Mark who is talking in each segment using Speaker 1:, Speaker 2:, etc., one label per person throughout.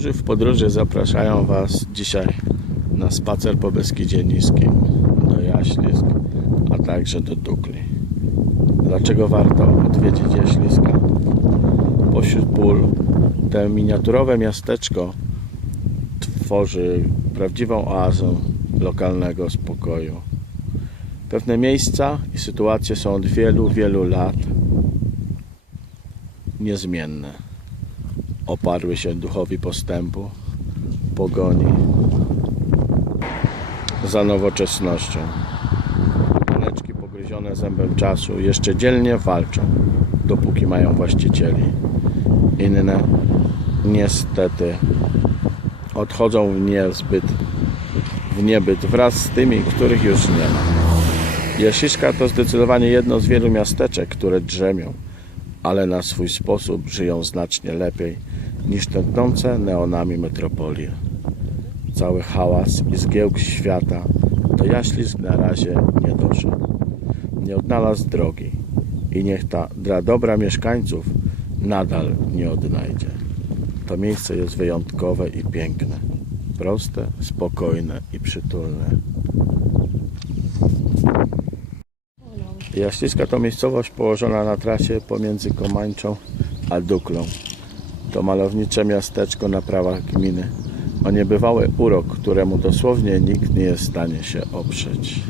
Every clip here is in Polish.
Speaker 1: Burzy w podróży zapraszają Was dzisiaj na spacer po Beskidzie Niskim, do Jaślisk, a także do Dukli. Dlaczego warto odwiedzić Jaśliska? Pośród pól to miniaturowe miasteczko tworzy prawdziwą oazę lokalnego spokoju. Pewne miejsca i sytuacje są od wielu, wielu lat niezmienne. Oparły się duchowi postępu, pogoni za nowoczesnością. Leczki pogryzione zębem czasu jeszcze dzielnie walczą, dopóki mają właścicieli. Inne niestety odchodzą w niezbyt w niebyt wraz z tymi, których już nie ma. Jaszyszka to zdecydowanie jedno z wielu miasteczek, które drzemią, ale na swój sposób żyją znacznie lepiej niż tętnące neonami metropolie. Cały hałas i zgiełk świata do Jaślisk na razie nie doszedł. Nie odnalazł drogi i niech ta dla dobra mieszkańców nadal nie odnajdzie. To miejsce jest wyjątkowe i piękne. Proste, spokojne i przytulne. Jaśliska to miejscowość położona na trasie pomiędzy Komańczą a Duklą. To malownicze miasteczko na prawach gminy. O niebywały urok, któremu dosłownie nikt nie jest w stanie się oprzeć.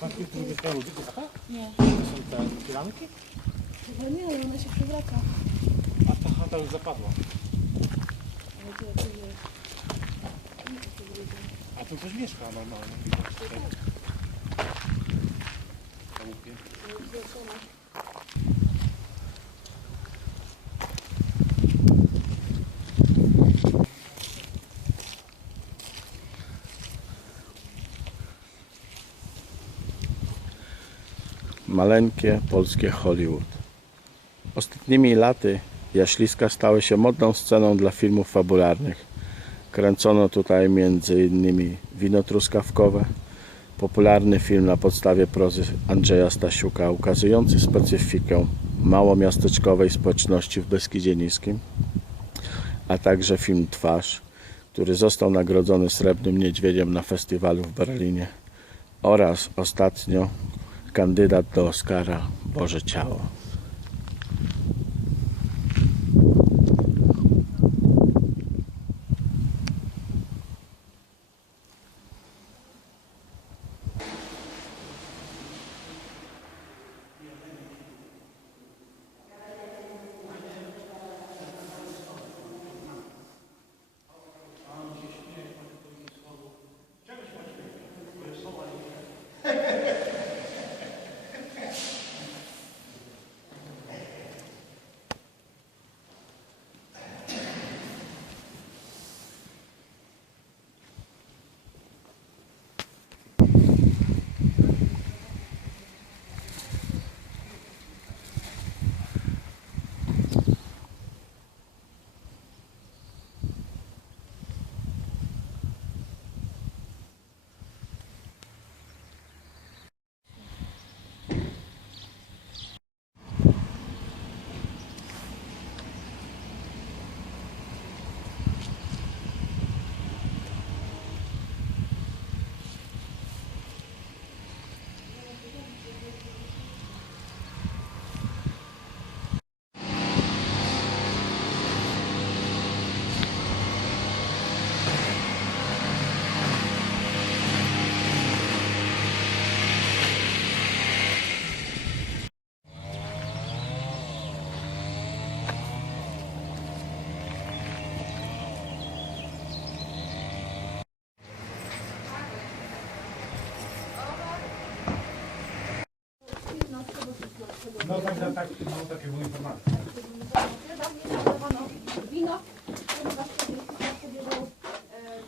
Speaker 2: Pan tu mieszkają ludzie, to taka?
Speaker 3: Nie,
Speaker 2: To są te firanki?
Speaker 3: chyba nie, ale ona się przewraca.
Speaker 2: A ta chata już zapadła.
Speaker 3: Ale gdzie, gdzie?
Speaker 2: A tu ktoś mieszka normalnie. widać tutaj. W
Speaker 1: maleńkie polskie Hollywood. Ostatnimi laty Jaśliska stały się modną sceną dla filmów fabularnych. Kręcono tutaj m.in. Wino truskawkowe, popularny film na podstawie prozy Andrzeja Stasiuka, ukazujący specyfikę małomiasteczkowej społeczności w Beskidzie Niskim, a także film Twarz, który został nagrodzony Srebrnym Niedźwiedziem na festiwalu w Berlinie oraz ostatnio kandydat do Oscara Boże Ciało.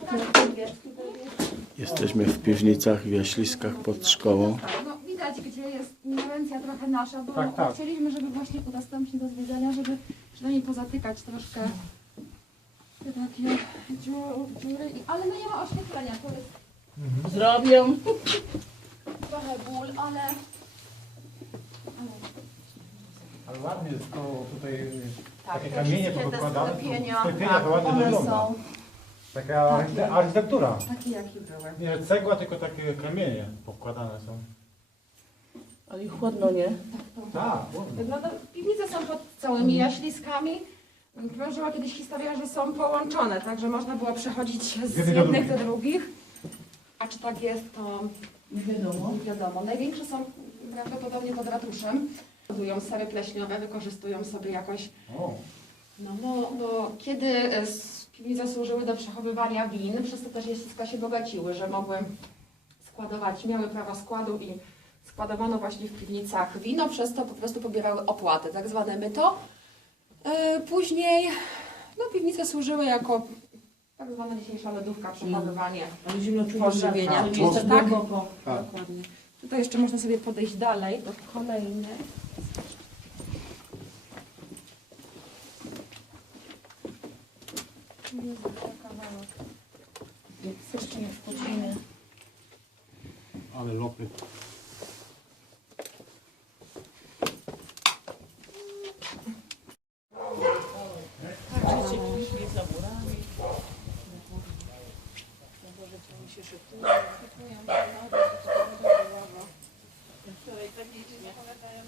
Speaker 4: Traktor wiejski,
Speaker 1: Jesteśmy w piwnicach w Jaśliskach pod szkołą.
Speaker 4: No widać, gdzie jest inwencja trochę nasza, bo
Speaker 2: Tak, tak.
Speaker 4: chcieliśmy, żeby właśnie udostępnić do zwiedzania, żeby przynajmniej pozatykać troszkę te takie dziu- dziury, I- ale no nie ma oświetlenia, to jest
Speaker 3: Zrobią.
Speaker 4: trochę ból, ale... ale
Speaker 2: ładnie jest to tutaj,
Speaker 4: tak,
Speaker 2: takie kamienie powykładane,
Speaker 4: sklepienia, tak,
Speaker 2: to ładnie
Speaker 4: one
Speaker 2: wygląda.
Speaker 4: są
Speaker 2: taka
Speaker 4: Takie.
Speaker 2: architektura.
Speaker 4: takie, jakie były.
Speaker 2: Nie cegła, tylko takie kamienie pokładane są.
Speaker 3: Ale chłodno, nie?
Speaker 2: Tak, ładnie.
Speaker 4: Wygląda, piwnice są pod całymi jaśliskami. Krążyła kiedyś historia, że są połączone, także można było przechodzić z jednych do drugich. A czy tak jest, to
Speaker 3: Nie wiadomo.
Speaker 4: nie wiadomo. Największe są prawdopodobnie pod ratuszem. Budują sery pleśniowe, wykorzystują sobie jakoś.
Speaker 2: O,
Speaker 4: No, no, no kiedy piwnice służyły do przechowywania win, przez to też jaśliska się bogaciły, że mogły składować, miały prawo składu i składowano właśnie w piwnicach wino, przez to po prostu pobierały opłaty, tak zwane myto. E, Później no, piwnice służyły jako tak zwana dzisiejsza lodówka, przechowywanie.
Speaker 3: Czuć
Speaker 4: Pożywienia.
Speaker 3: Tak
Speaker 4: Tak?
Speaker 3: głęboko.
Speaker 4: Dokładnie. Tutaj jeszcze można sobie podejść dalej do kolejnych. Jezu, kawałek.
Speaker 3: Jeszcze nie wchodzimy.
Speaker 2: ale lopy.
Speaker 3: Wszyscy piszli za murami. Na Boże, co mi się szeptuje. Wczoraj tak nic nie opowiadają.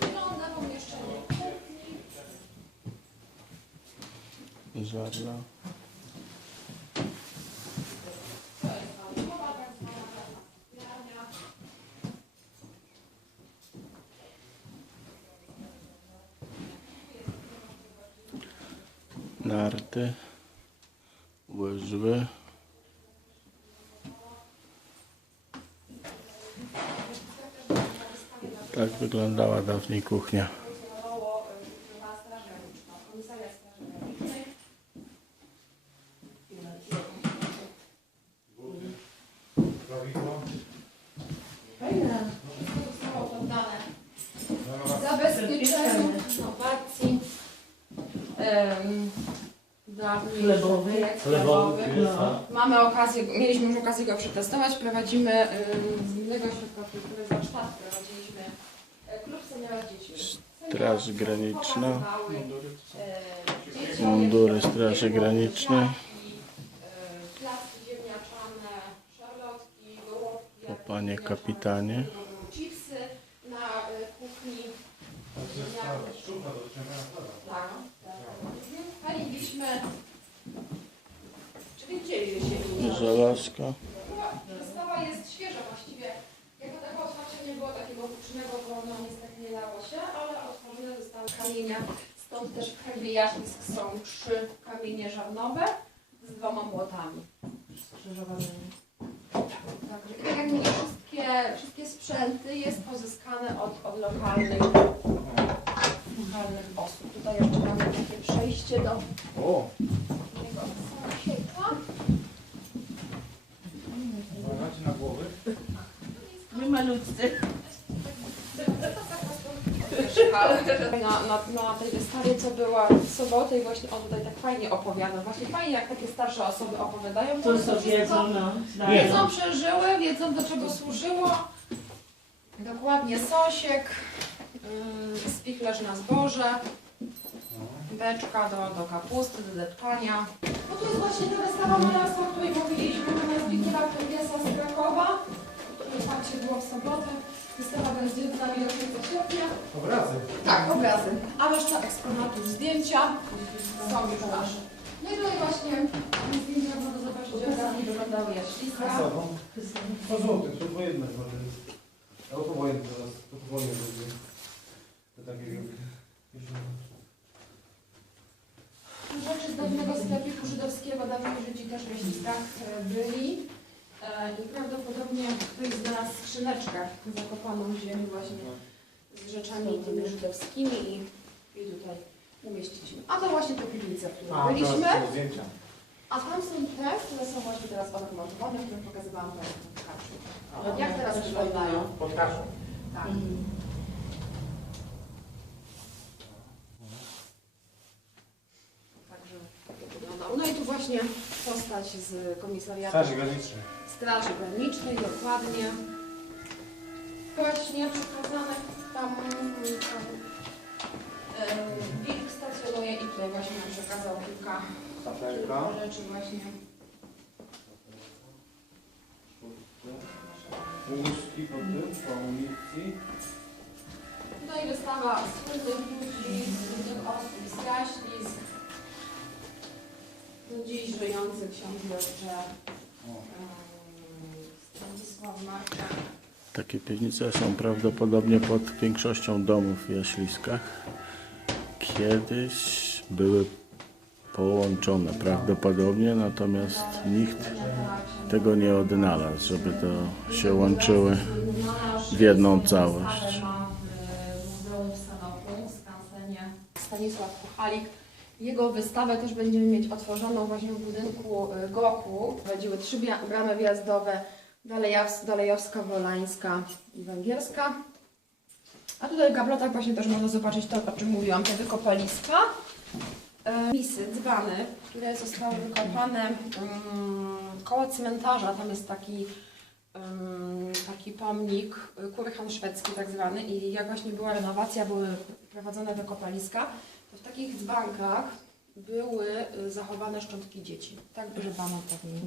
Speaker 4: Wygląda pomieszczenie kuchni.
Speaker 1: Żarla. Narty. Łyżwy. Tak wyglądała dawniej kuchnia.
Speaker 4: Mamy okazję, mieliśmy już okazję go przetestować. Prowadzimy ym, z innego ośrodka kultury warsztat. Prowadziliśmy e, klub seniora z dziećmi.
Speaker 1: Straż Graniczna.
Speaker 4: Pokazywały, e, dzieci,
Speaker 1: Mundury Straży Granicznej.
Speaker 4: e.
Speaker 1: O panie kapitanie.
Speaker 4: Chipsy na kuchni. Tak. Paliliśmy. Nie
Speaker 1: Żelazka.
Speaker 4: Wystawa jest świeża właściwie. Jako tego otwarcia nie było takiego hucznego, bo no niestety nie dało się, ale otworzone zostały kamienia. Stąd też w herbie jaślisk są trzy kamienie żarnowe z dwoma młotami skrzyżowanymi. Także i tak jak mówię, wszystkie, wszystkie sprzęty jest pozyskane od, od lokalnych, lokalnych osób. Tutaj jeszcze mamy takie przejście do
Speaker 2: O, na głowy?
Speaker 3: My malutcy.
Speaker 4: Na, na, na tej wystawie, co była w sobotę i właśnie on tutaj tak fajnie opowiada. Właśnie fajnie, jak takie starsze osoby opowiadają.
Speaker 3: To co wiedzą, no.
Speaker 4: Wiedzą, przeżyły, wiedzą do czego służyło. Dokładnie sosiek, yy, spichlerz na zboże, beczka do, do kapusty, do deptania. No to jest właśnie ta wystawa malarstwa, o której mówiliśmy, pana Zbigniewa Kępiesa z Krakowa. Otwarcie było w sobotę. Wystawa będzie z nami do końca sierpnia.
Speaker 2: Obrazy.
Speaker 4: Tak, obrazy. A reszta eksponatów, zdjęcia są już nasze. No i tutaj właśnie zdjęcia można zobaczyć, jak dawniej wyglądały jaśliska.
Speaker 2: Kasa. 100 zł, to wojenny może jest. A to wojenny teraz, to wojenny będzie. To takie.
Speaker 4: Rzeczy z dawnego sklepiku żydowskiego, dawniej Żydzi też w jaśliskach e, byli. E, I prawdopodobnie ktoś znalazł skrzyneczkę zakopaną w ziemi właśnie z rzeczami tymi żydowskimi i, i tutaj umieściliśmy. A to właśnie te piwnice, w których byliśmy. A tam są te, które są właśnie teraz odmontowane, które pokazywałam Państwu w kaszu. Jak teraz wyglądają?
Speaker 2: Pod.
Speaker 4: Tak. Także tak to wyglądało. No i tu właśnie postać z komisariatu
Speaker 2: Straży granicznej.
Speaker 4: Straży Granicznej, dokładnie. Właśnie przekazane tam em, wilk stacjonuje i tutaj właśnie nam przekazał kilka, rzeczy właśnie.
Speaker 2: Łuski pod tym, po amunicji.
Speaker 4: Tutaj wystawa słynnych ludzi, słynnych osób z Jaślisk. Do dziś żyjący ksiądz Stanisław Marczak.
Speaker 1: Takie piwnice są prawdopodobnie pod większością domów w Jaśliskach. Kiedyś były połączone prawdopodobnie, natomiast nikt tego nie odnalazł, żeby to się łączyły w jedną całość.
Speaker 4: Stanisław Kuchalik. Jego wystawę też będziemy mieć otworzoną właśnie w budynku y, Goku. Będziemy trzy bramy wjazdowe, Dalejowska, Wolańska i Węgierska. A tutaj w gablotach właśnie też można zobaczyć to, o czym mówiłam, te wykopaliska. E, Lisy, dzbany, które zostały wykopane mm, koło cmentarza. Tam jest taki em, taki pomnik, y, kurhan szwedzki tak zwany i jak właśnie była renowacja, były prowadzone wykopaliska, to w takich dzbankach były y, zachowane szczątki dzieci. Tak grzebano pewnie